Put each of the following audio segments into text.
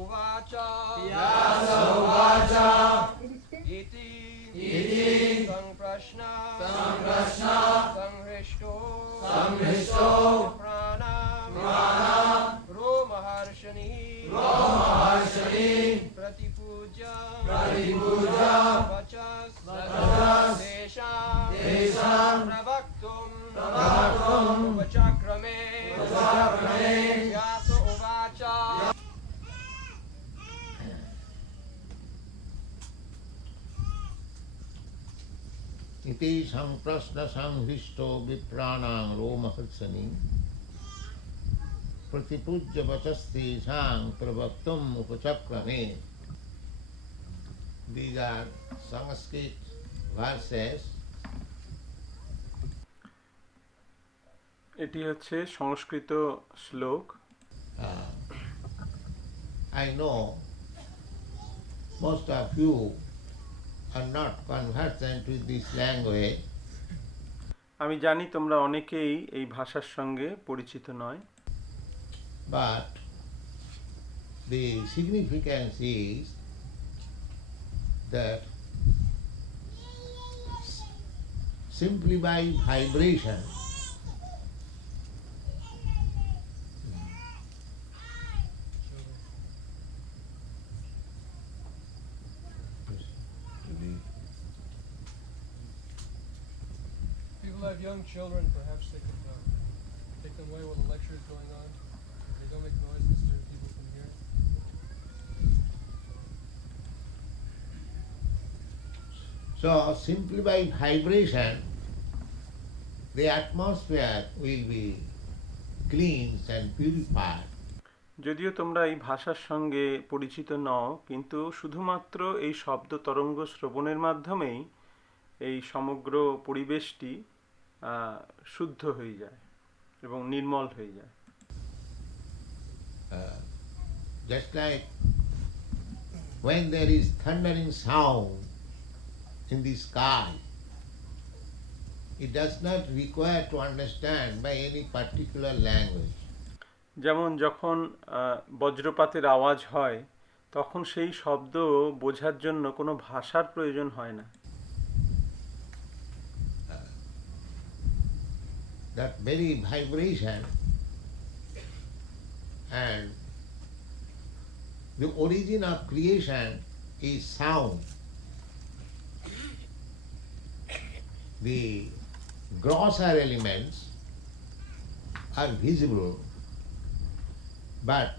उवाच इति संप्रश्न संहृष्टो प्राणां रोमहर्षणिः प्रतिपूज्य वचस् तेषां प्रवक्तुम् उपचक्रमे व्यास उवाच इति संप्रश्न संहृष्टो विप्राणां रोमहर्षणि प्रतिपूज्य वचस्तेषां प्रवक्तुम् उपचक्रमे। These are Sanskrit verses. এটি হচ্ছে সংস্কৃত শ্লোক। I know most of you are not conversant with this language. আমি জানি তোমরা অনেকেই এই ভাষার সঙ্গে পরিচিত নয়, But the significance is that simply by vibration People have young children, perhaps they could take them away while the lecture is going on. They don't make noise, disturb people from here. So simply by vibration the atmosphere will be cleansed and purified. যদিও তোমরা এই ভাষার সঙ্গে পরিচিত নও, কিন্তু শুধুমাত্র এই শব্দ তরঙ্গ শ্রবণের মাধ্যমেই এই সমগ্র পরিবেশটি শুদ্ধ হয়ে যায় এবং নির্মল হয়ে যায়। Just like when there is thundering sound in the sky, it does not require to understand by any particular language. যেমন যখন বজ্রপাতের আওয়াজ হয়, তখন সেই শব্দ বোঝার জন্য কোনো ভাষার প্রয়োজন হয় না। That very vibration and the origin of creation is sound. The grosser elements are visible, but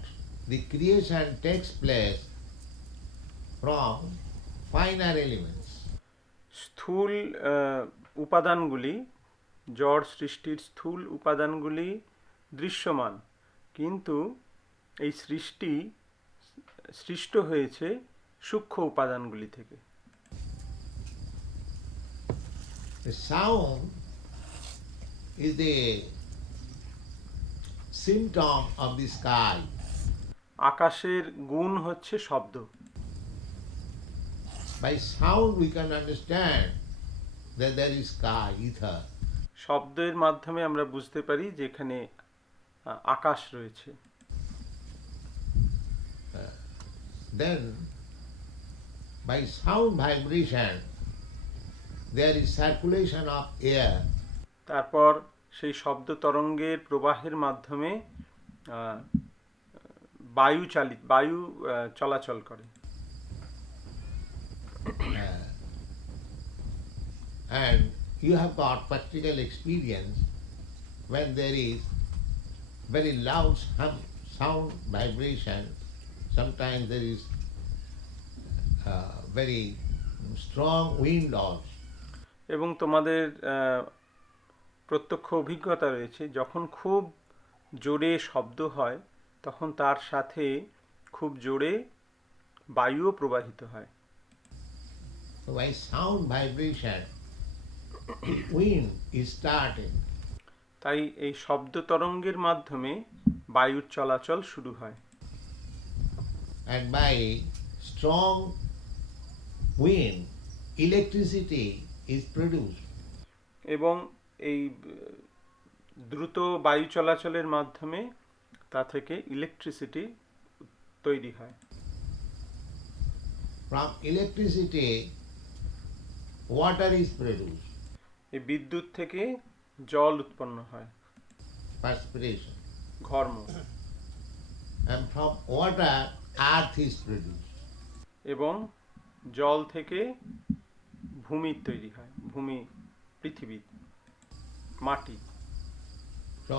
the creation takes place from finer elements. স্থূল উপাদানগুলি, জড় সৃষ্টির স্থূল উপাদানগুলি দৃশ্যমান, কিন্তু এই সৃষ্ট হয়েছে সূক্ষ্ম উপাদানগুলি থেকে। The sound is the symptom of the sky. আকাশের গুণ হচ্ছে শব্দ। By sound we can understand that there is sky, ether. শব্দের মাধ্যমে আমরা বুঝতে পারি যে এখানে আকাশ রয়েছে। Then by sound vibration there is circulation of air. তারপর সেই শব্দ তরঙ্গের প্রবাহের মাধ্যমে বায়ু চলাচল করে। And you have got practical experience when there is very loud sound vibration. Sometimes there is very strong wind also. এবং তোমাদের প্রত্যক্ষ অভিজ্ঞতা রয়েছে, যখন খুব জোরে শব্দ হয় তখন তার সাথে খুব জোরে বায়ুও প্রবাহিত হয়। So by sound vibration wind is started. তাই এই শব্দ তরঙ্গের মাধ্যমে বায়ুর চলাচল শুরু হয়। And by strong wind electricity is produced. এবং এই দ্রুত বায়ু চলাচলের মাধ্যমে তা থেকে ইলেকট্রিসিটি তৈরি হয়। From electricity, water is produced, এই বিদ্যুৎ থেকে জল উৎপন্ন হয়, perspiration. ঘর্ম, And from water, earth is produced. এবং জল থেকে ভূমির তৈরি হয়, ভূমি, পৃথিবী, মাটি। So,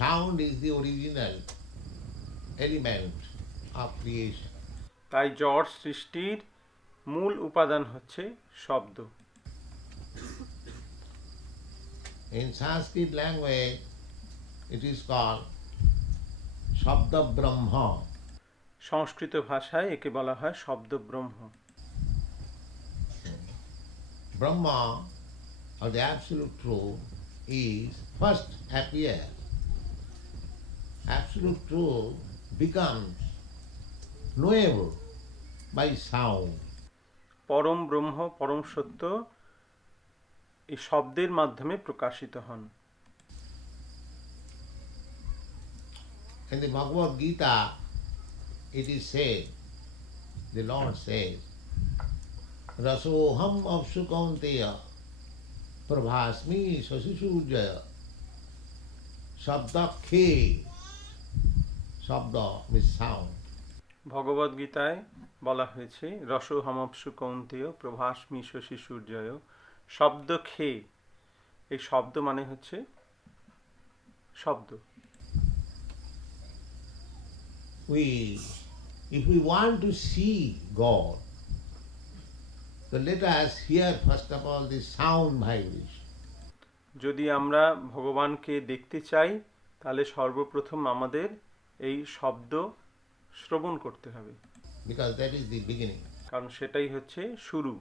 sound is the original element of creation. তাই জড় সৃষ্টির মূল উপাদান হচ্ছে শব্দ। In Sanskrit language, it is called Shabda Brahma. সংস্কৃত ভাষায় একে বলা হয় শব্দ ব্রহ্ম। Brahma, or the absolute truth, is first appear. Absolute truth becomes knowable by sound. পরম ব্রহ্ম, পরম সত্য এই শব্দের মাধ্যমে প্রকাশিত হন। In the Bhagavad Gita, it is said, the Lord says, Rasoham apsu kaunteya prabhasmi sasisujaya sabda khe. Sabda means sound. ভগবদ গীতায় বলা হয়েছে রসোহমপ্সু কৌন্তেয় প্রভাস্মি শশী সূর্যয় শব্দ খেয়ে। এই শব্দ মানে হচ্ছে শব্দ। If we want to see God, so let us hear first of all the sound vibration. যদি আমরা ভগবানকে দেখতে চাই তাহলে সর্বপ্রথম আমাদের এই শব্দ শ্রবণ করতে হবে, Because that is the beginning. কারণ সেটাই হচ্ছে শুরু।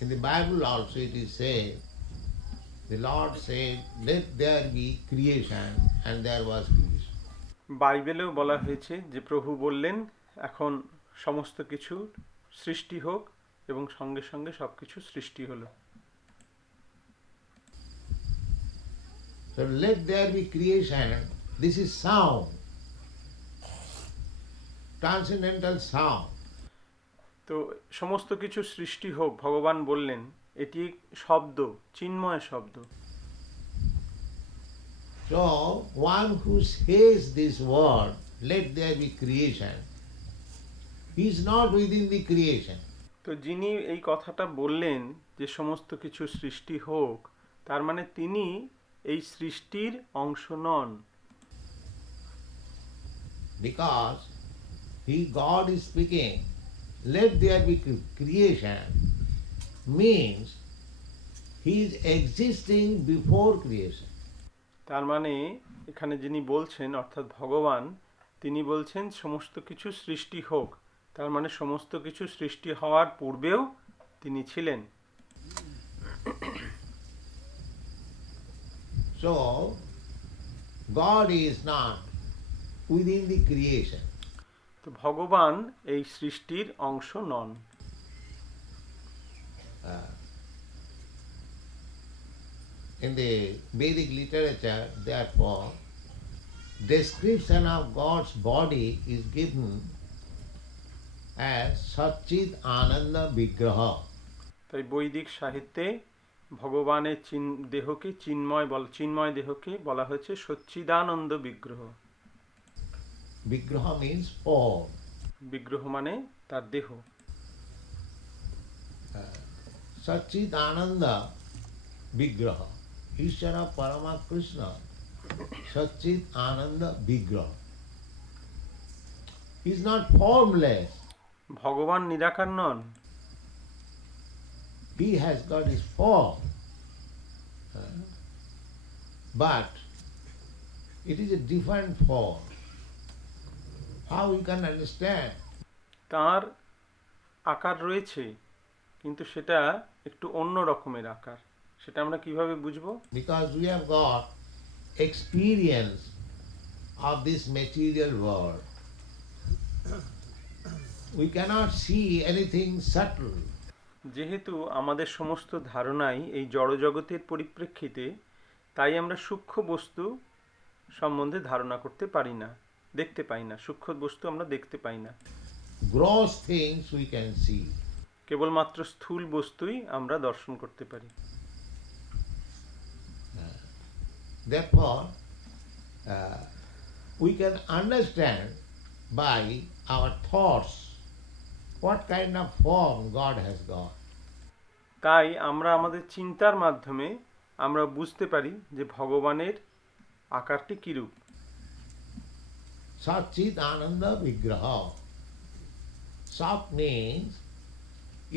In the Bible also it is said, the Lord said, let there be creation, and there was creation. বাইবেলেও বলা হয়েছে যে প্রভু বললেন এখন সমস্ত কিছু সৃষ্টি হোক, এবং সঙ্গে সঙ্গে সবকিছু সৃষ্টি হলো। So let there be creation. This is sound, transcendental sound. তো সমস্ত কিছু সৃষ্টি হোক ভগবান বললেন, এটি শব্দ, চিন্ময় শব্দ। So one who says this word, let there be creation, he is not within the creation. তো যিনি এই কথাটা বললেন যে সমস্ত কিছু সৃষ্টি হোক, তার মানে তিনি এই সৃষ্টির অংশ নন। Because God is speaking, let there be creation, means he is existing before creation. তার মানে এখানে যিনি বলছেন অর্থাৎ ভগবান, তিনি বলছেন সমস্ত কিছু সৃষ্টি হোক, তার মানে সমস্ত কিছু সৃষ্টি হওয়ার পূর্বেও তিনি ছিলেন। So God is not within the creation. তো ভগবান এই সৃষ্টির অংশ নন। In the Vedic literature, therefore, description of God's body is given as Satchit Ananda Vigraha. তাই বৈদিক সাহিত্যে ভগবানের দেহকে চিন্ময় দেহকে বলা হয়েছে সচ্চিদানন্দ বিগ্রহ। Vigraha means form. বিগ্রহ মানে তার দেহ। Satchit Ananda Vigraha. Ishvara Parama Krishna. Satchit Ananda Vigraha. He is not formless. ভগবান নিরাকার নন, He has got his form. But it is a different form. How we can understand? তার আকার রয়েছে, কিন্তু সেটা একটু অন্য রকমের আকার। সেটা আমরা কিভাবে বুঝবো? Because we have got experience of this material world. We cannot see anything subtle. যেহেতু আমাদের সমস্ত ধারণাই এই জড়জগতের পরিপ্রেক্ষিতে, তাই আমরা সূক্ষ্ম বস্তু সম্বন্ধে ধারণা করতে পারি না। দেখতে পাই না, সূক্ষ্ম বস্তু আমরা দেখতে পাই না, Gross things we can see. কেবলমাত্র স্থূল বস্তুই আমরা দর্শন করতে পারি। Therefore, we can understand by our thoughts what kind of form God has got. তাই আমরা আমাদের চিন্তার মাধ্যমে আমরা বুঝতে পারি যে ভগবানের আকারটি কিরূপ। Satchit Ananda Vigraha. Sat means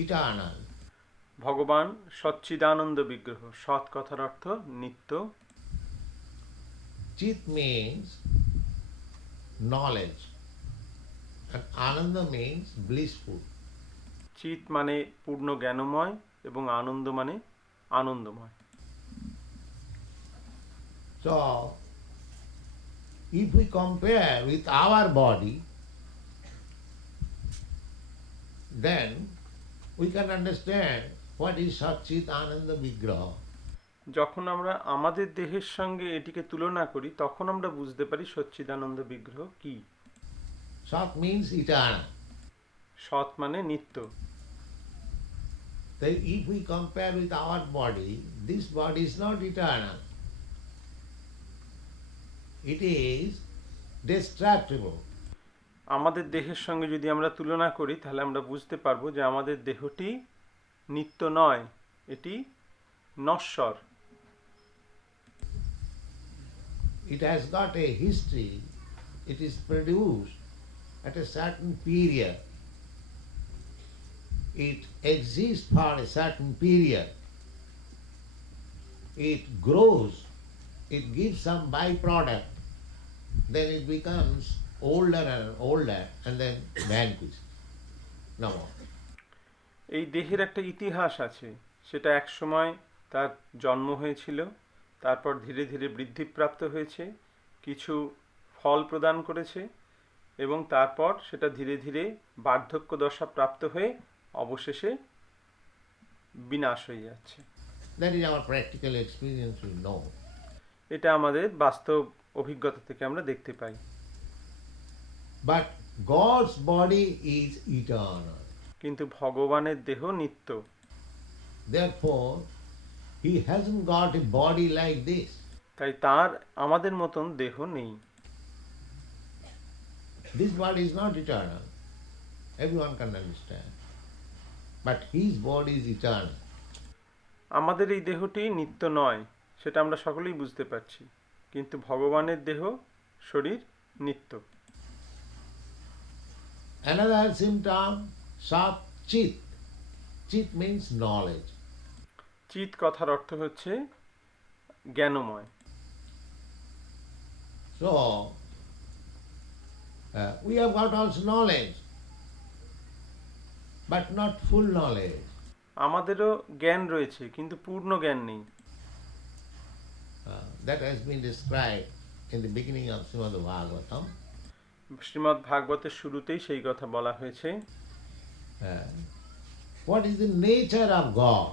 eternal. ভগবান সচ্চিদানন্দ বিগ্রহ। সৎ কথার অর্থ নিত্য। Chit means knowledge. And Ananda means blissful. চিত মানে পূর্ণ জ্ঞানময় এবং আনন্দ মানে আনন্দময়। So, if we compare with our body, then we can understand what is Satchit Ananda Vigraha. যখন আমরা আমাদের দেহের সঙ্গে এটিকে তুলনা করি তখন আমরা বুঝতে পারি সচ্চিদানন্দ বিগ্রহ কি। Sat means eternal. সৎ মানে নিত্য। Then if we compare with our body, this body is not eternal. It is destructible. আমাদের দেহের সঙ্গে যদি আমরা তুলনা করি তাহলে আমরা বুঝতে পারবো যে আমাদের দেহটি নিত্য নয়, এটি নশ্বর। It has got a history. It is produced at a certain period. It exists for a certain period. It grows. It gives some byproduct. Then it becomes older and older and then vanishes. No more. এই দেহের একটা ইতিহাস আছে, সেটা এক সময় তার জন্ম হয়েছিল, তারপর ধীরে ধীরে বৃদ্ধিপ্রাপ্ত হয়েছে, কিছু ফল প্রদান করেছে এবং তারপর সেটা ধীরে ধীরে বার্ধক্য দশা প্রাপ্ত হয়ে অবশেষে বিনাশ হয়ে যাচ্ছে। That is our practical experience, we know. এটা আমাদের বাস্তব অভিজ্ঞতা থেকে আমরা দেখতে পাই। But God's body is eternal. কিন্তু ভগবানের দেহ নিত্য। Therefore, He hasn't got a body like this. তাই তার আমাদের মতন দেহ নেই। This body is not eternal. Everyone can understand. But His body is eternal. আমাদের এই দেহটি নিত্য নয়, সেটা আমরা সকলেই বুঝতে পারছি, কিন্তু ভগবানের দেহ শরীর নিত্য। Another symptom, Sat Chit. Chit means knowledge. চিত কথার অর্থ হচ্ছে জ্ঞানময়। So, we have got also knowledge, but not full knowledge. আমাদেরও জ্ঞান রয়েছে কিন্তু পূর্ণ জ্ঞান নেই। That has been described in the beginning of Srimad Bhagavatam. Shrimad ভাগবতের শুরুতেই সেই কথা বলা হয়েছে। What is the nature of God?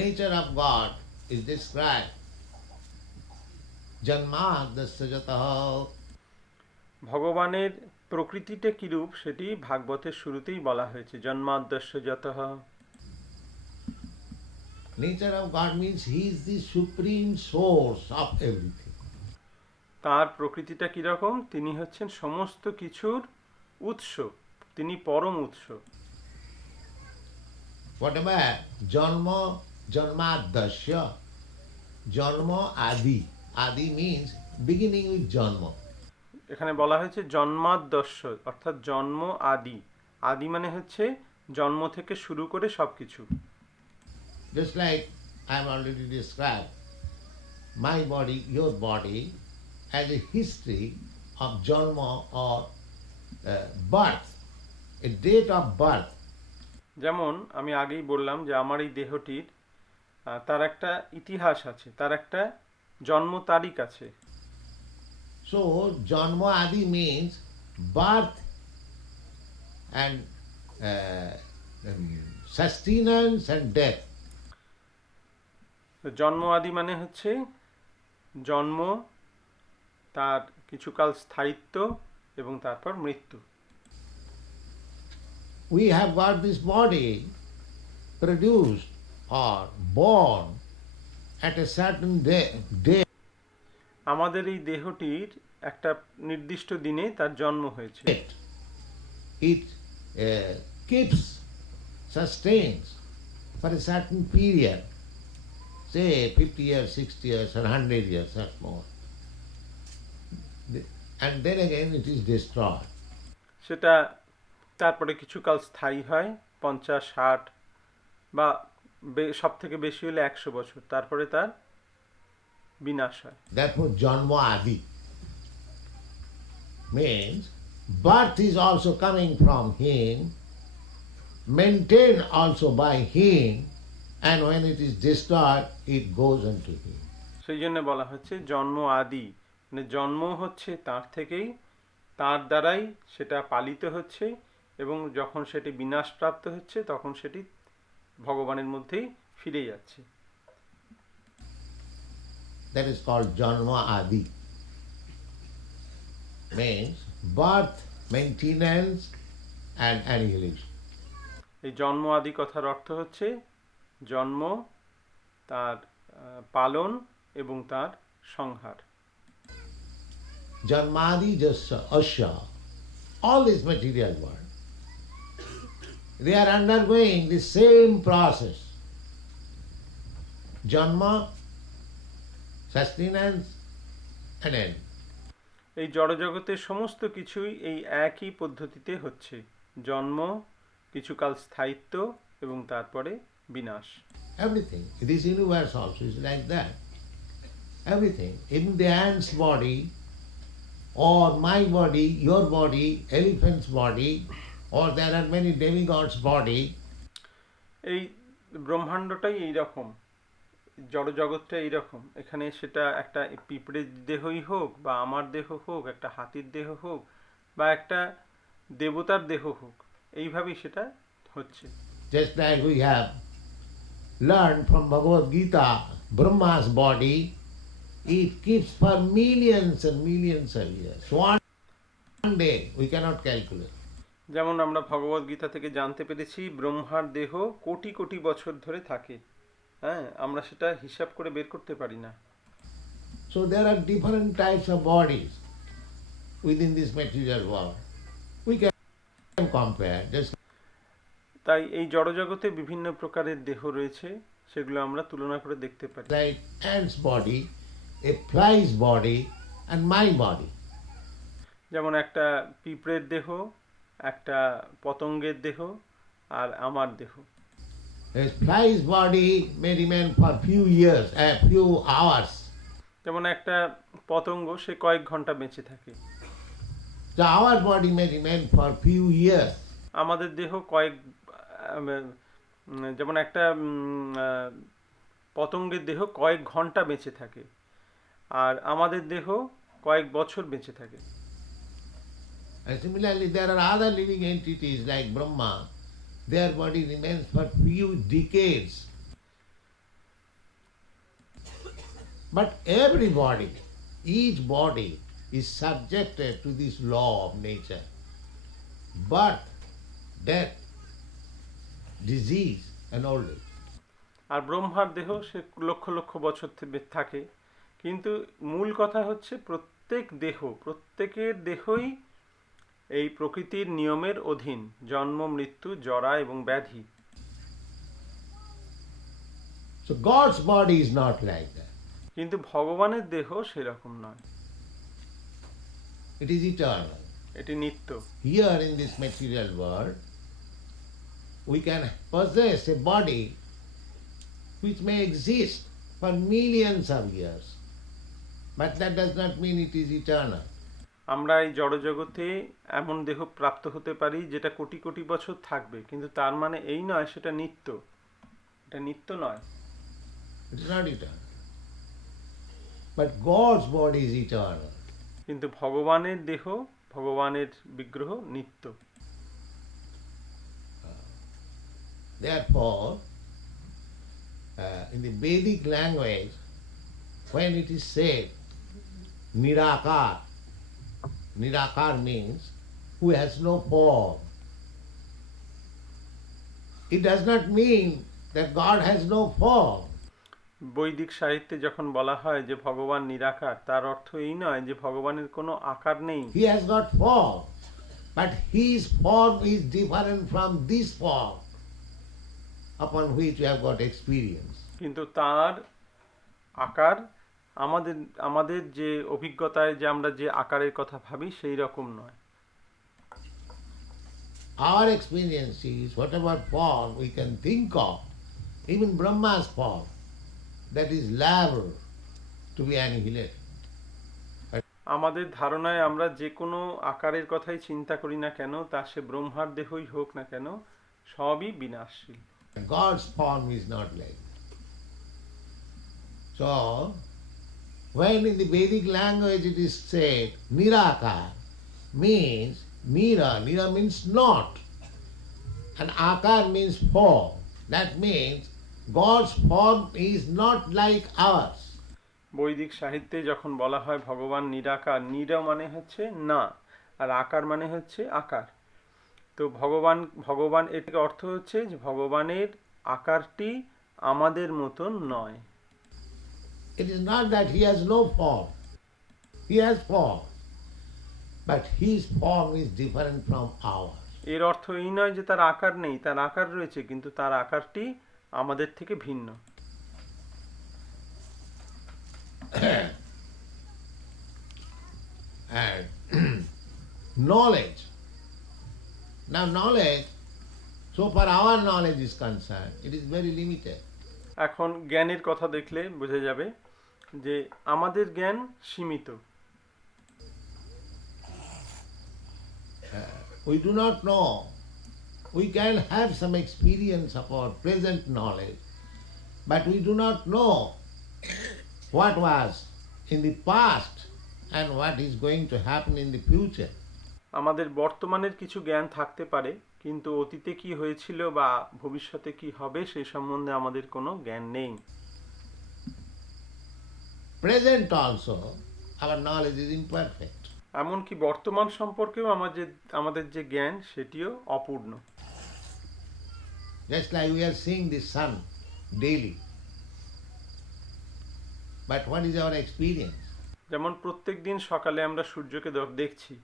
Nature of God is described. Janmadasya jataha. ভগবানের প্রকৃতিটা কিরূপ সেটি ভাগবতের শুরুতেই বলা হয়েছে। জন্মাদ্যস্য যতঃ। Nature of God means He is the supreme source of everything. তার প্রকৃতিটা কিরকম? তিনি হচ্ছেন সমস্ত কিছুর উৎস, তিনি পরম উৎস। Whatever janma, janmadasya, janma adi. Adi means beginning with janma. এখানে বলা হয়েছে জন্মাদ্যস্য, অর্থাৎ জন্ম আদি। আদি মানে হচ্ছে জন্ম থেকে শুরু করে সবকিছু। Just like I have already described, my body, your body, has a history of janma or birth, a date of birth. যেমন আমি আগেই বললাম যে আমার এই দেহটির তার একটা ইতিহাস আছে, তার একটা জন্ম তারিখ আছে। So, janma adi means birth and sustenance and death. জন্ম আদি মানে হচ্ছে জন্ম, তার কিছুকাল স্থায়িত্ব এবং তারপর মৃত্যু। We have got this body produced or born at a certain day. আমাদের এই দেহটির একটা নির্দিষ্ট দিনে তার জন্ম হয়েছে। It keeps, sustains for a certain period, say 50 years, 60 years, or 100 years, or more. And then again it is destroyed. সেটা তারপরে কিছুকাল স্থায়ী হয়, 50, 60 বা সব থেকে বেশি হলে 100 বছর, তারপরে তার বিনাশ হয়। Therefore, Janma Adi means birth is also coming from him, maintained also by him, and when it is destroyed, it goes unto him. সেই জন্য বলা হচ্ছে জন্ম আদি, মানে জন্ম হচ্ছে তার থেকেই, তার দ্বারাই সেটা পালিত হচ্ছে, এবং যখন সেটি বিনাশপ্রাপ্ত হচ্ছে তখন সেটি ভগবানের মধ্যেই ফিরে যাচ্ছে। That is called Janma Adi. Means birth, maintenance, and annihilation. এই জন্ম আদি কথার অর্থ হচ্ছে জন্ম, তার পালন এবং তার সংহার। Janmadi Jasya Asya, all this material world, they are undergoing the same process. Janma, sustenance, and end. এই জড়জগতের সমস্ত কিছুই এই একই পদ্ধতিতে হচ্ছে, জন্ম, কিছুকাল স্থায়িত্ব এবং তারপরে বিনাশ। Everything, this universe also is like that. Everything, even the ant's body, or my body, your body, elephant's body, or there are many demigods' body. এই ব্রহ্মাণ্ডটাই এইরকম, জড়জগৎটা এইরকম। এখানে সেটা একটা পিঁপড়ের দেহই হোক, বা আমার দেহ হোক, একটা হাতির দেহ হোক, বা একটা দেবতার দেহ হোক, এইভাবেই সেটা হচ্ছে। Just like we have learned from Bhagavad Gita, Brahma's body, it keeps for millions and millions of years. One day we cannot calculate. যেমন আমরা ভগবদ গীতা থেকে জানতে পেরেছি ব্রহ্মার দেহ কোটি কোটি বছর ধরে থাকে, হ্যাঁ, আমরা সেটা হিসাব করে বের করতে পারি না। So there are different types of bodies within this material world. We can compare. Just তাই এই জড়জগতে বিভিন্ন প্রকারের দেহ রয়েছে, সেগুলো আমরা তুলনা করে দেখতে পারি। like ant's body, a fly's body, and my body. যেমন একটা পিঁপড়ের দেহ, একটা পতঙ্গের দেহ, আর আমার দেহ। A fly's body may remain for few years, a few hours. যেমন একটা পতঙ্গ, সে কয়েক ঘন্টা বেঁচে থাকে। So our body may remain for few years. আমাদের দেহ কয়েক, যেমন একটা পতঙ্গের দেহ কয়েক ঘন্টা বেঁচে থাকে, আর আমাদের দেহ কয়েক বছর বেঁচে থাকে। And similarly, there are other living entities like Brahma. Their body remains for few decades. But everybody, each body is subjected to this law of nature. Birth, death, disease, and old age. আর ব্রহ্মার দেহ সে লক্ষ লক্ষ বছর থাকে, কিন্তু মূল কথা হচ্ছে প্রত্যেকের দেহই এই প্রকৃতির নিয়মের অধীন, জন্ম, মৃত্যু, জরা এবং ব্যাধি। So God's body is not like that. কিন্তু ভগবানের দেহ সেরকম নয়, It is eternal. এটি নিত্য। Here in this material world, we can possess a body which may exist for millions of years, but that does not mean it is eternal. আমরা এই জড়জগতে এমন দেহ প্রাপ্ত হতে পারি যেটা কোটি কোটি বছর থাকবে, কিন্তু তার মানে এই নয় সেটা নিত্য। এটা নিত্য নয়। It is not eternal. But God's body is eternal. কিন্তু ভগবানের দেহ, ভগবানের বিগ্রহ নিত্য। Therefore, in the Vedic language, when it is said Nirakar. Nirakar means who has no form. It does not mean that God has no form. বৈদিক সাহিত্যে যখন বলা হয় যে ভগবান নিরাকার, তার অর্থ এই নয় যে ভগবানের কোনো আকার নেই। He has got form, but his form is different from this form upon which we have got experience. কিন্তু তার আকার আমাদের আমাদের যে অভিজ্ঞতায় যে আমরা যে আকারের কথা ভাবি সেই রকম নয়। Our experience is whatever form we can think of, even Brahma's form, that is liable to be annihilated. আমাদের ধারণায় আমরা যে কোনো আকারের কথাই চিন্তা করি না কেন, তা সে ব্রহ্মার দেহই হোক না কেন, সবই বিনাশশীল। God's form is not like that. So, when in the Vedic language it is said, Nirakar means, Nira means not, and Akar means form. That means God's form is not like ours. বৈদিক সাহিত্যে যখন বলা হয় ভগবান নিরাকার, নিরা মানে হচ্ছে না, আর আকার মানে হচ্ছে আকার। তো ভগবান এর অর্থ হচ্ছে যে ভগবানের আকারটি আমাদের মতন নয়। It is not that he has no form. He has form. But his form is different from ours. এর অর্থ এই নয় যে তার আকার নেই, তার আকার রয়েছে, কিন্তু তার আকারটি আমাদের থেকে ভিন্ন। And knowledge. Now knowledge, so far our knowledge is concerned, it is very limited. এখন জ্ঞানের কথা দেখলে বোঝা যাবে যে আমাদের জ্ঞান সীমিত। We do not know. We can have some experience of our present knowledge, but we do not know what was in the past and what is going to happen in the future. আমাদের বর্তমানের কিছু জ্ঞান থাকতে পারে, কিন্তু অতীতে কি হয়েছিল বা ভবিষ্যতে কি হবে সেই সম্বন্ধে আমাদের কোনো জ্ঞান নেই। Present also, our knowledge is imperfect. এমনকি বর্তমান সম্পর্কেও আমাদের যে জ্ঞান সেটিও অপূর্ণ। Just like we are seeing the sun daily. But what is our experience? যেমন প্রত্যেক দিন সকালে আমরা সূর্যকে দেখছি,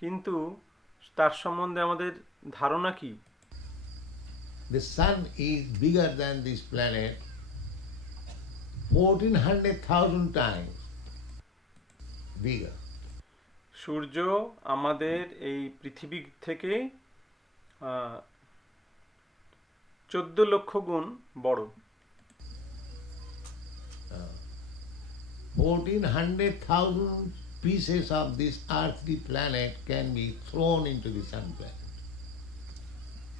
কিন্তু তার সম্বন্ধে আমাদের ধারণা কি? The sun is bigger than this planet 1400,000 times bigger. সূর্য আমাদের এই পৃথিবী থেকে 14 লক্ষ গুণ বড়। 1400,000 pieces of this earthly planet can be thrown into the sun planet.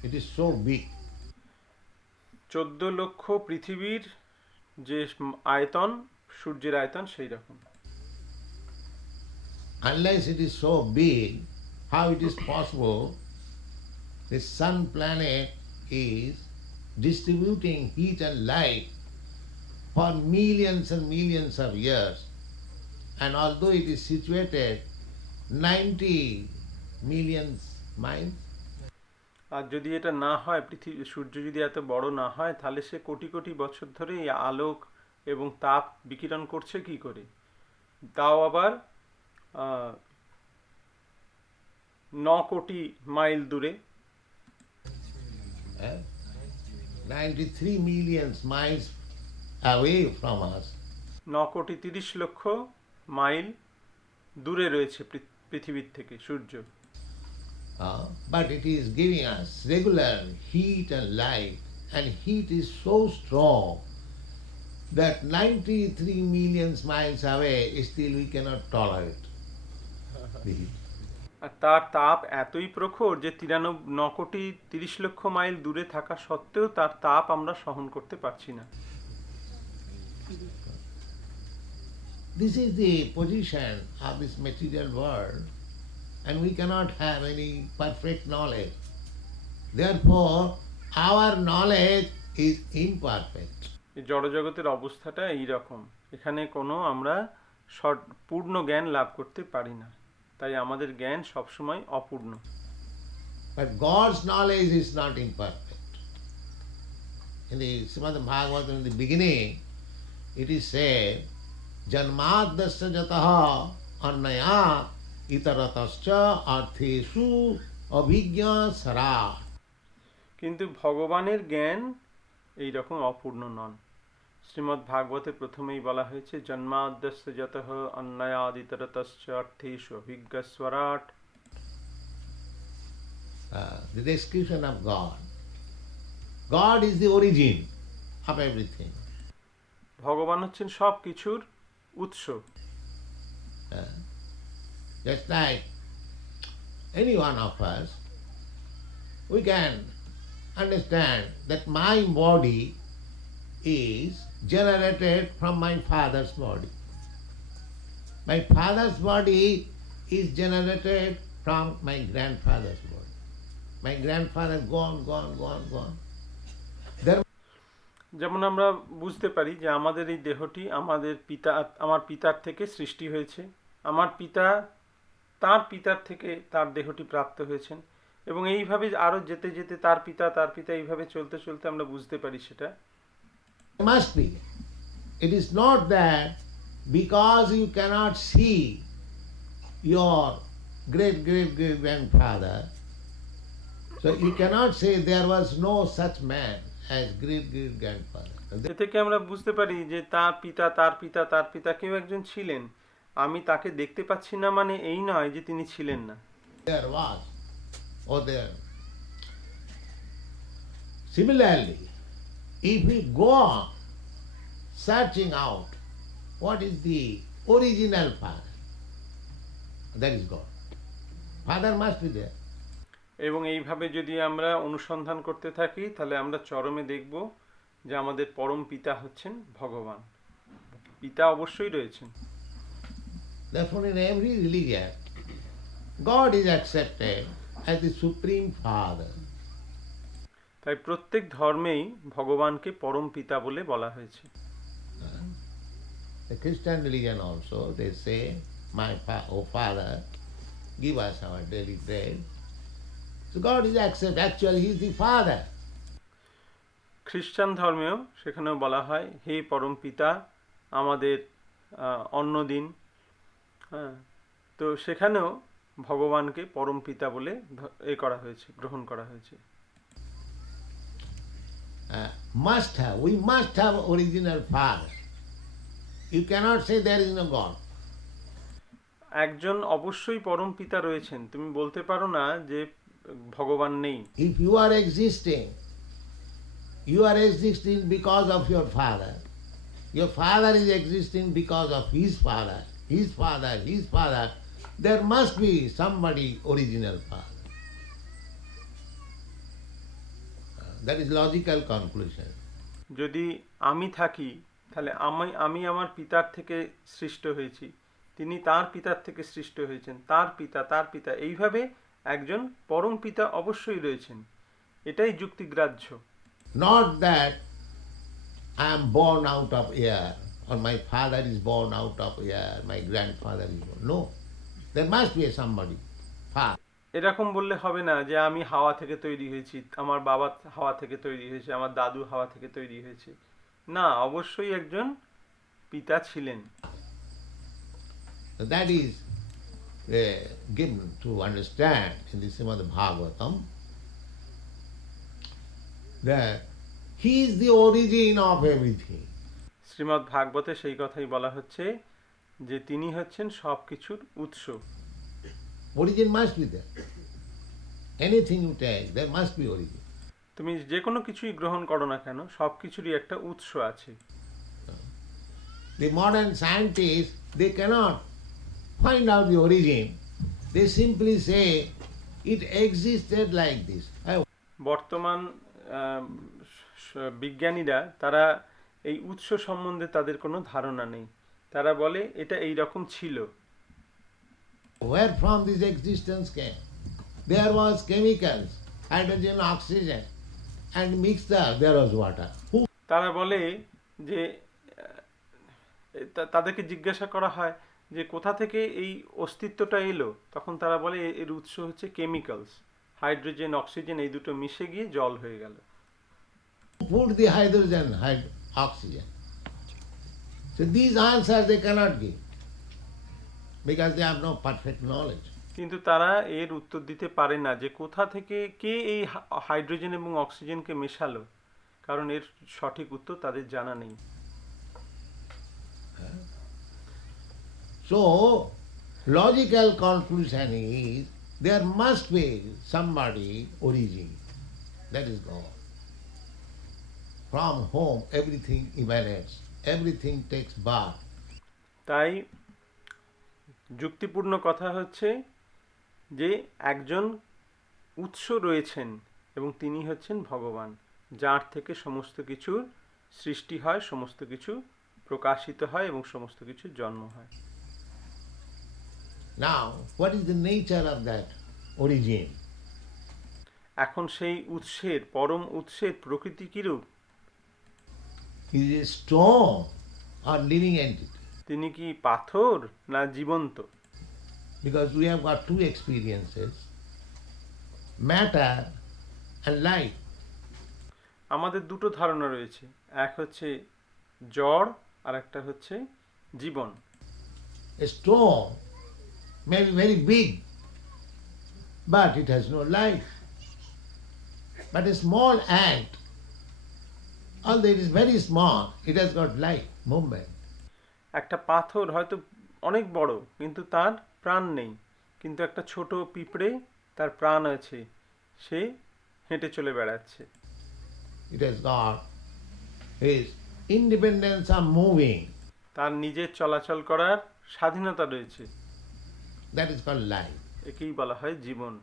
It is so big. 14 লক্ষ পৃথিবীর যে আয়তন, সূর্যের আয়তন সেই রকম। Unless it is so big, how it is possible the sun planet is distributing heat and light for millions and millions of years, and although it is situated 90 million miles, আর যদি এটা না হয়, সূর্য যদি এত বড় না হয়, তাহলে সে কোটি কোটি বছর ধরে এই আলোক এবং তাপ বিকিরণ করছে কি করে? তাও আবার 9 কোটি মাইল দূরে। 93 million miles away from us. 9 কোটি 30 লক্ষ মাইল দূরে রয়েছে পৃথিবীর থেকে সূর্য। But it is giving us regular heat and light, and heat is so strong that 93 million miles away still we cannot tolerate the heat. আর তার তাপ এতই প্রখর যে 9 কোটি 30 লক্ষ মাইল দূরে থাকা সত্ত্বেও তার তাপ আমরা সহন করতে পারছি না। This is the position of this material world, and we cannot have any perfect knowledge. Therefore, our knowledge is imperfect. এই জড়জগতের অবস্থাটা এই রকম। এখানে কোনো আমরা পূর্ণ জ্ঞান লাভ করতে পারি না। তাই আমাদের জ্ঞান সবসময় অপূর্ণ। But God's knowledge is not imperfect. In the Srimad Bhagavatam, in the beginning, it is said, Janmadasya jataha annaya itaratascha artheshu abhigya sarat. কিন্তু ভগবানের জ্ঞান এই রকম অপূর্ণ নন। শ্রীমদ্ ভাগবতে প্রথমেই বলা হয়েছে জন্মাদ্যস্য যতঃ অন্যায়াদিতরতশ্চ অর্থেষু অভিজ্ঞস্বরাট। The description of God. God is the origin of everything. ভগবান হচ্ছেন সব কিছুর উৎস। Just like any one of us, we can understand that my body is generated from my father's body. My father's body is generated from my grandfather's body. My grandfather gone. যেমন আমরা বুঝতে পারি যে আমাদের এই দেহটি আমার পিতার থেকে সৃষ্টি হয়েছে, আমার পিতা তার পিতার থেকে তার দেহটি প্রাপ্ত হয়েছেন, এবং এইভাবে আরো যেতে যেতে তার পিতা এইভাবে চলতে চলতে আমরা বুঝতে পারি সেটা Must be. It is not that because you cannot see your great grandfather, so you cannot say there was no such man as great grandfather. এ থেকে আমরা বুঝতে পারি যে তার পিতা কেউ একজন ছিলেন, আমি তাকে দেখতে পাচ্ছি না মানে এই নয় যে তিনি ছিলেন না। There was, or there. Similarly, if we go on searching out what is the original father, that is God. Father must be there. এবং এইভাবে যদি আমরা অনুসন্ধান করতে থাকি তাহলে আমরা চরমে দেখব যে আমাদের পরম পিতা হচ্ছেন ভগবান। পিতা অবশ্যই রয়েছেন। Therefore, in every religion, God is accepted as the supreme father. তাই প্রত্যেক ধর্মেই ভগবানকে পরম পিতা বলে বলা হয়েছে। The Christian religion also, they say, oh Father, give us our daily bread. So God is accepted. Actually, He is the Father. খ্রিস্টান ধর্মেও সেখানেও বলা হয় হে পরম পিতা আমাদের অন্ন দিন। হ্যাঁ, তো সেখানেও ভগবানকে পরম পিতা বলে গ্রহণ করা হয়েছে। We must have original father. You cannot say there is no God. একজন অবশ্যই পরম পিতা রয়েছেন, তুমি বলতে পারো না যে ভগবান নেই। If you are existing because of your father. Your father is existing because of his father. There must be somebody original father. That is logical conclusion. যদি আমি থাকি তাহলে আমি আমার পিতার থেকে সৃষ্ট হয়েছি, তিনি তার পিতার থেকে সৃষ্ট হয়েছেন, তার পিতা এইভাবে একজন পরম পিতা অবশ্যই রয়েছেন, এটাই যুক্তিগ্রাহ্য। Not that I am born out of air, or my father is born out of air, my grandfather is born. No, there must be somebody. Father. এরকম বললে হবে না যে আমি হাওয়া থেকে তৈরি হয়েছি, আমার বাবা হাওয়া থেকে তৈরি হয়েছে, আমার দাদু হাওয়া থেকে তৈরি হয়েছে। না, অবশ্যই একজন পিতা ছিলেন। That is given to understand in the Srimad Bhagavatam that He is the origin of everything. Shrimad ভাগবতে সেই কথাই বলা হচ্ছে যে তিনি হচ্ছেন সবকিছুর উৎস। Origin must be there. Anything you take, there must be origin. তুমি যে কোনো কিছুই গ্রহণ করো না কেন, সবকিছুরই একটা উৎস আছে। The modern scientists, they cannot find out the origin. They simply say it existed like this. বর্তমান বিজ্ঞানীরা তারা এই উৎস সম্বন্ধে তাদের কোনো ধারণা নেই, তারা বলে এটা এই রকম ছিল। Where from this existence came? There was chemicals, hydrogen, oxygen, and mixed up there was water. তারা বলে যে তাদেরকে জিজ্ঞাসা করা হয় যে কোথা থেকে এই অস্তিত্বটা এলো, তখন তারা বলে এর উৎস হচ্ছে কেমিক্যালস, হাইড্রোজেন অক্সিজেন এই দুটো মিশে গিয়ে জল হয়ে গেল। Put the hydrogen, oxygen. So these answers they cannot give because they have no perfect knowledge. কিন্তু তারা এর উত্তর দিতে পারে না যে কোথা থেকে কে এই হাইড্রোজেন এবং অক্সিজেনকে মেশালো, কারণ এর সঠিক উত্তর তাদের জানা নেই। So logical conclusion is there must be somebody origin, that is God. From whom everything emanates, everything takes birth. তাই যুক্তিপূর্ণ কথা হচ্ছে যে একজন উৎস রয়েছেন এবং তিনি হচ্ছেন ভগবান, যার থেকে সমস্ত কিছুর সৃষ্টি হয়, সমস্ত কিছু প্রকাশিত হয় এবং সমস্ত কিছুর জন্ম হয়। Now, what is the nature of that origin? এখন সেই উৎসের, পরম উৎসের প্রকৃতি কিরূপ? Is it a stone or living entity? তিনি কি পাথর না জীবন্ত? Because we have got two experiences, matter and light. আমাদের দুটো ধারণা রয়েছে, এক হচ্ছে জড় আর একটা হচ্ছে জীবন। A stone may be very big, but it has no life. But a small ant, although it is very small, it has got life, movement. একটা পাথর হয়তো অনেক বড় কিন্তু তার প্রাণ নেই, কিন্তু একটা ছোট পিঁপড়ে তার প্রাণ আছে, সে হেঁটে চলে বেড়াচ্ছে। It has got his independence of moving. তার নিজের চলাচল করার স্বাধীনতা রয়েছে, That is called life. একেই বলা হয় জীবন।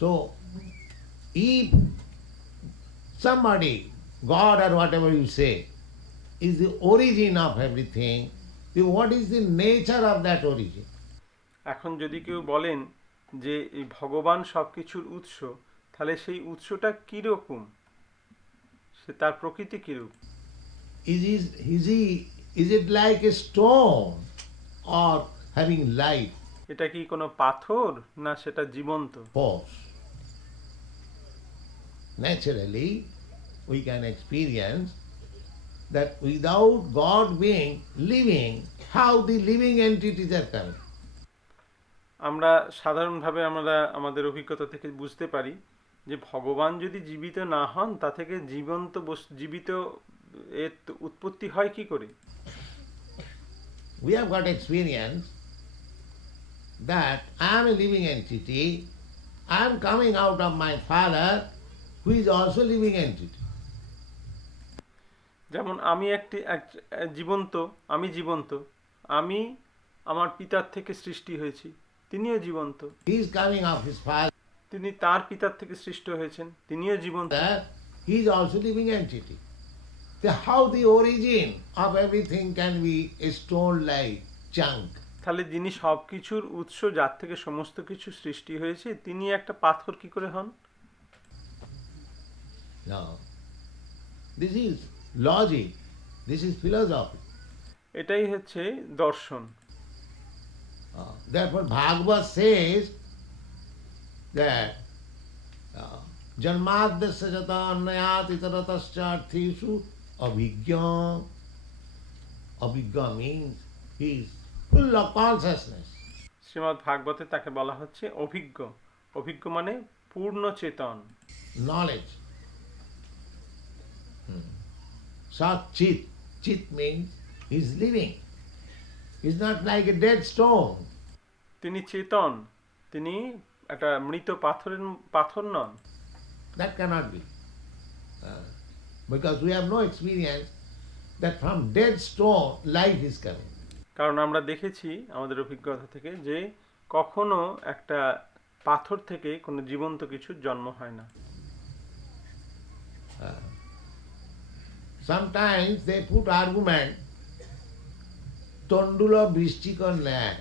So, if somebody, God or whatever you say, is the origin of everything, then what is the nature of that origin? এখন যদি কেউ বলেন যে এই ভগবান সব কিছুর উৎস, তাহলে সেই উৎসটা কীরকম, সে তার প্রকৃতি কীরূপ? Is it like a stone or having life, এটা কি কোনো পাথর না সেটা জীবন্ত? force? Naturally, we can experience that without God being living, how the living entities are coming? আমরা সাধারণভাবে আমরা আমাদের অভিজ্ঞতা থেকে বুঝতে পারি যে ভগবান যদি জীবিত না হন, তা থেকে জীবিত এর উৎপত্তি হয় কি করে? We have got experience that I am a living entity, I am coming out of my father who is also living entity. যেমন আমি জীবন্ত, আমি আমার পিতার থেকে সৃষ্টি হয়েছি, তিনিও জীবন্ত। He is coming of his father, তিনি তার পিতার থেকে সৃষ্ট হয়েছেন, তিনিও জীবন্ত। he is also living entity. So how the origin of everything can be a stone-like chunk? তাহলে যিনি সব কিছুর উৎস, যার থেকে সমস্ত কিছু সৃষ্টি হয়েছে, তিনি একটা পাথর কি করে হন? No. This is logic. This is philosophy. এটাই হচ্ছে দর্শন। Therefore, Bhagavad says that Janmadhyasya jata annayat itaratascha arthishu abhigya. Abhigya means he is full of consciousness. Shrimad ভাগবতে তাকে বলা হচ্ছে অভিজ্ঞ। অভিজ্ঞ মানে পূর্ণ চেতন। Knowledge. Sat Chit. Chit means he is living. He is not like a dead stone. তিনি চেতন, তিনি একটা মৃত পাথর নন। That cannot be. Because we have no experience that from dead stone life is coming. কারণ আমরা দেখেছি আমাদের অভিজ্ঞতা থেকে যে কখনো একটা পাথর থেকে কোনো জীবন্ত কিছুর জন্ম হয় না। Sometimes they put argument, Tondula Brishtikon Lag,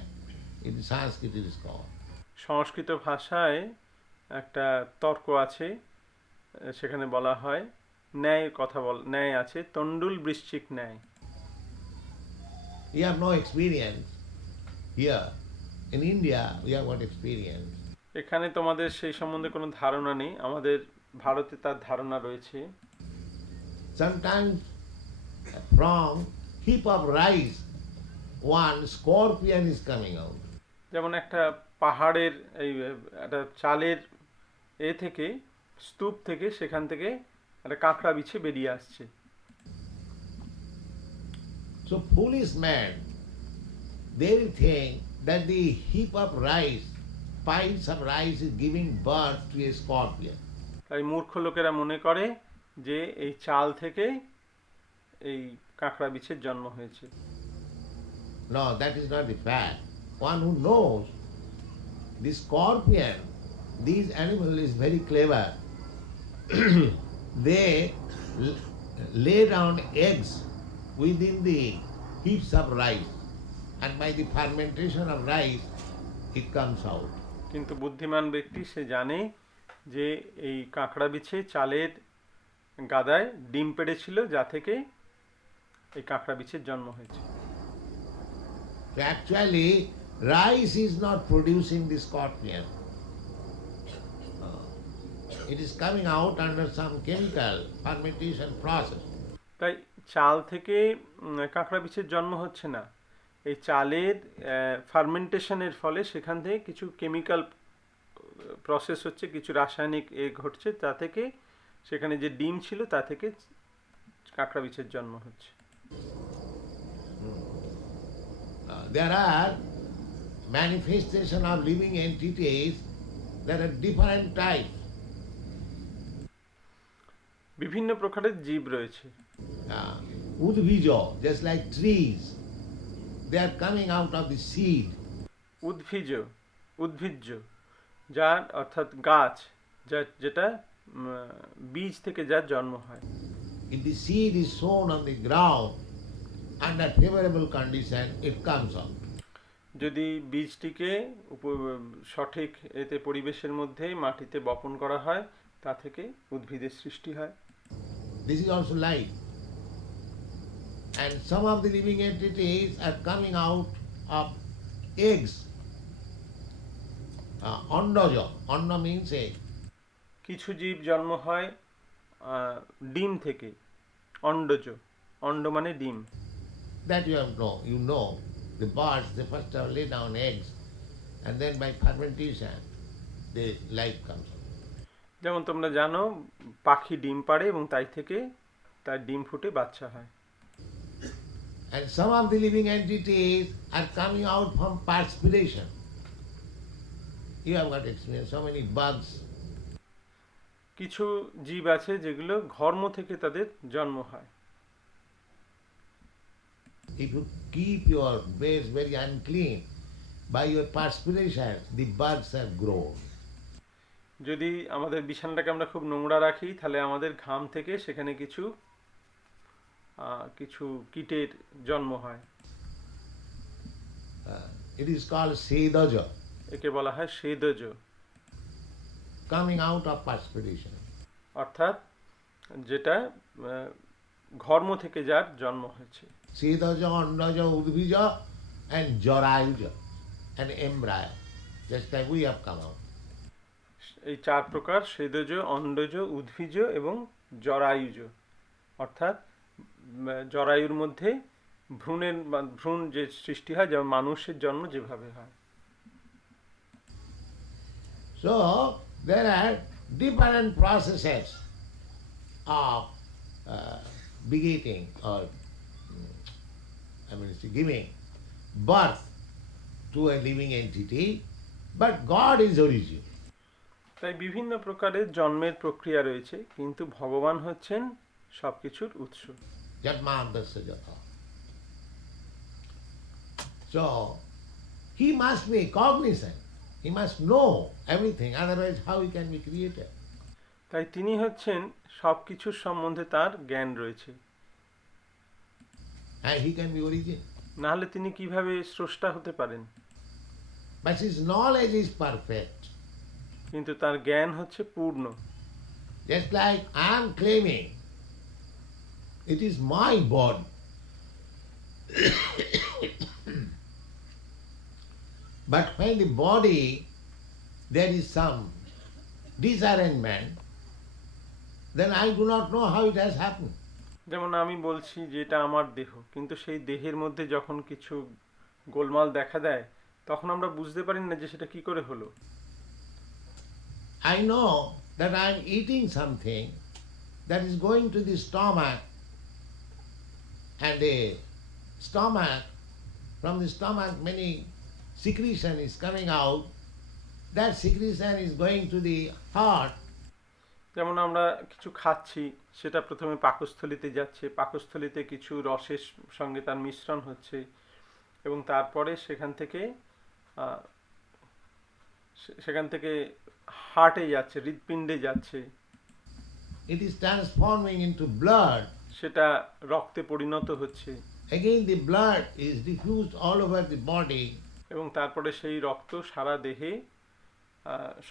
in Sanskrit it is called. সংস্কৃত ভাষায় একটা তর্ক আছে, সেখানে বলা হয় ন্যায় কথা ন্যায় আছে, তণ্ডুল বৃশ্চিক ন্যায়। We have no experience here. In India, we have got experience. এখানে তোমাদের সেই সম্বন্ধে কোনো ধারণা নেই, আমাদের ভারতে তার ধারণা রয়েছে। Sometimes from heap of rice, one scorpion is coming out. যেমন একটা পাহাড়ের এই একটা চালের থেকে স্তূপ থেকে, সেখান থেকে একটা কাঁকড়া বিছে বেরিয়ে আসছে। So foolish man, they will think that the heap of rice, piles of rice is giving birth to a scorpion. তাই মূর্খ লোকেরা মনে করে যে এই চাল থেকে এই কাঁকড়া বিছের জন্ম হয়েছে। No, that is not the fact. One who knows the scorpion, these animal is very clever. They lay down eggs within the heaps of rice, and by the fermentation of rice, it comes out. কিন্তু বুদ্ধিমান ব্যক্তি সে জানে যে এই কাঁকড়া বিছে চালের গাদায় ডিম পেড়েছিল, যা থেকে এই কাঁকড়া বিছের জন্ম হয়েছে। So actually, rice is not producing the scorpion. It is coming out under some chemical fermentation process. তাই চাল থেকে কাঁকড়া বিছের জন্ম হচ্ছে না, এই চালের ফার্মেন্টেশনের ফলে সেখান থেকে কিছু কেমিক্যাল প্রসেস হচ্ছে, কিছু রাসায়নিক ঘটছে, তা থেকে সেখানে যে ডিম ছিল তা থেকে কাঁকড়া বিছের জন্ম হচ্ছে। There are manifestation of living entities that are different types. বিভিন্ন প্রকারের জীব রয়েছে। Udvija, just like trees, they are coming out of the seed. উদ্ভিজ্জ, যার অর্থাৎ গাছ, যেটা বীজ থেকে যার জন্ম হয়। If the seed is sown on the ground under favorable condition, it comes out. যদি বীজটিকে সঠিক এতে পরিবেশের মধ্যে মাটিতে বপন করা হয়, তা থেকে উদ্ভিদের সৃষ্টি হয়। This is also life. And some of the living entities are coming out of eggs. Andaja. Anda means egg. কিছু জীব জন্ম হয় ডিম থেকে, অন্ডজ, অন্ড মানে ডিম। That you know, the birds, they first have lay down eggs, and then by fermentation, the life comes out. যেমন তোমরা জানো, পাখি ডিম পাড়ে এবং তাই থেকে তার ডিম ফুটে বাচ্চা হয়। And some of the living entities are coming out from perspiration. You have got experience, so many bugs. কিছু জীব আছে যেগুলো ঘর্ম থেকে তাদের জন্ম হয়। If you keep your base very unclean, by your perspiration, the bugs have grown. যদি আমাদের বিছানাটাকে আমরা খুব নোংরা রাখি, তাহলে আমাদের ঘাম থেকে সেখানে কিছু কীটের জন্ম হয়। It is called sedaja, একে বলা হয় সেদজ, coming out of perspiration. অর্থাৎ যেটা ঘর্ম থেকে যার জন্ম হয়েছে। Sedaja, andaja, udvija, and jarayuja, and embryo, just like we have come out. এই চার প্রকার, সেদজ, অন্ডজ, উদ্ভিজ এবং জরায়ুজ, অর্থাৎ জরায়ুর মধ্যে ভ্রূণ যে সৃষ্টি হয়, যেমন মানুষের জন্ম যেভাবে হয়। So there are different processes of begetting or giving birth to a living entity, but God is origin. তাই বিভিন্ন প্রকারের জন্মের প্রক্রিয়া রয়েছে, কিন্তু ভগবান হচ্ছেন সবকিছুর উৎস। Jatmadasya jata. So he must be cognizant. He must know everything, otherwise how he can be created? তাই তিনি হচ্ছেন সবকিছুর সম্বন্ধে তার জ্ঞান রয়েছে, And he can be origin. না হলে তিনি কিভাবে স্রষ্টা হতে পারেন? But his knowledge is perfect. কিন্তু তার জ্ঞান হচ্ছে পূর্ণ। Just like I am claiming It is my body. But when the body, there is some disarrangement, then I do not know how it has happened. যেমন আমি বলছি যে এটা আমার দেহ, কিন্তু সেই দেহের মধ্যে যখন কিছু গোলমাল দেখা দেয় তখন আমরা বুঝতে পারি না যে সেটা কি করে হলো। I know that I am eating something that is going to the stomach, and the stomach, from the stomach many secretion is coming out. That secretion is going to the heart. যেমন আমরা কিছু খাচ্ছি, সেটা প্রথমে পাকস্থলীতে যাচ্ছে, পাকস্থলীতে কিছু রসের সঙ্গে তার মিশ্রণ হচ্ছে এবং তারপরে সেখান থেকে হার্টে যাচ্ছে, হৃৎপিণ্ডে যাচ্ছে, It is transforming into blood. সেটা রক্তে পরিণত হচ্ছে Again the blood is diffused all over the body. এবং তারপরে সেই রক্ত সারা দেহে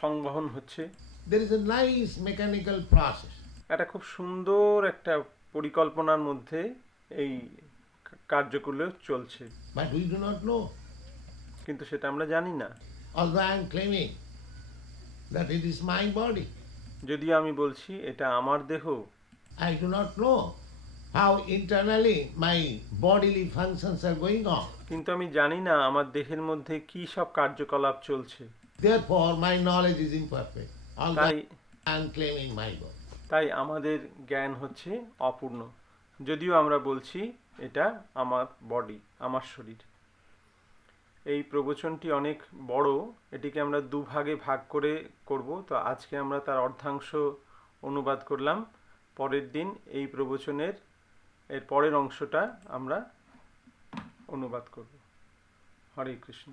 সংবহন হচ্ছে। There is a nice mechanical process. এটা খুব সুন্দর একটা পরিকল্পনার মধ্যে এই কার্যগুলো চলছে, But we do not know. কিন্তু সেটা আমরা জানি না। Although I am claiming that it is my body, যদিও আমি বলছি এটা আমার দেহ, I do not know how internally my bodily functions are going on. কিন্তু আমি জানি না আমার দেহের মধ্যে কি সব কার্যকলাপ চলছে। Therefore, my knowledge is imperfect. Although তাই I am claiming my body. তাই আমাদের জ্ঞান হচ্ছে অপূর্ণ, যদিও আমরা বলছি এটা আমার বডি, আমার শরীর। এই প্রবচনটি অনেক বড়, এটিকে আমরা দুভাগে ভাগ করে করব। তো আজকে আমরা তার অর্ধাংশ অনুবাদ করলাম, পরের দিন এই প্রবচনের এর পরের অংশটা আমরা অনুবাদ করব। হরে কৃষ্ণ।